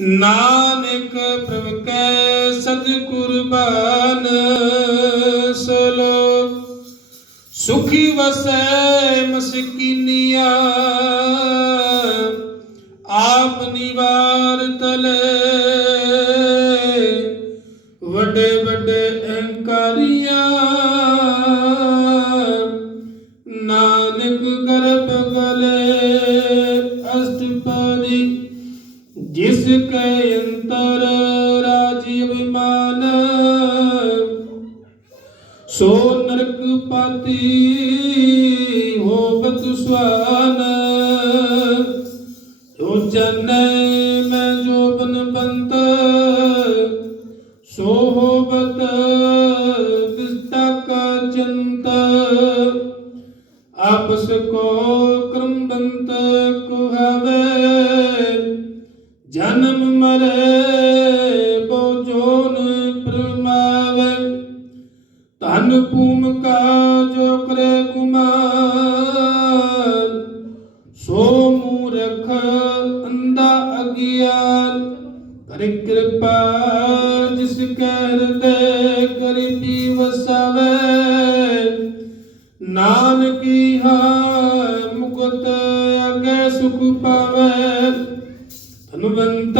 ਨਾਨਕ ਪ੍ਰਭ ਕੈ ਸਤ ਕੁਰਬਾਨ ਸਲੋਕ ਸੁਖੀ ਵਸੈ ਮਸਕੀਨੀਆ ਆਪ ਨਿਵਾਰ ਤਲੇ। ਵੱਡੇ ਵੱਡੇ ਅਹੰਕਾਰੀਆਂ, ਨਾਨਕ ਗਰਭ ਗਲੇ ਅਸਤਪਦੀ ਜਿਸ ਕੈ ਅੰਤਰ ਰਾਜੀ ਅਭਿਮਾਨ ਸੋ ਨਰਕ ਪਾਤੀ ਹੋਵਤ ਸੁਆਨ ਜੋ ਜਨੈ ਮੈਂ ਜੋਬਨ ਬੰਤ ਸੋ ਹੋਵਤ ਵਿਸਤਾ ਕਾ ਚੰਤ। ਆਪਸ ਕੋ ਕਰਮ ਬੰਤ ਕੁਹਾਵੇ ਜਨਮ ਮਰੇ ਬੋ ਜੋਨ ਪ੍ਰਮਾਵੇ ਧਨ ਭੂਮਿਕਾ ਜੋ ਕਰੇ ਕੁਮਾਰ। ਸੋ ਮੂਰਖ ਅੰਦਾ ਅਗਿਆਨ, ਕਰਿ ਕਿਰਪਾ ਜਿਸ ਕੈ ਹਿਰਦੇ ਗਰੀਬੀ ਵਸਾਵੇ ਨਾਨਕੀ ਹਾਂ ਮੁਕਤ ਅਗੇ ਸੁਖ ਪਾਵੇ। ಹನುಮಂತ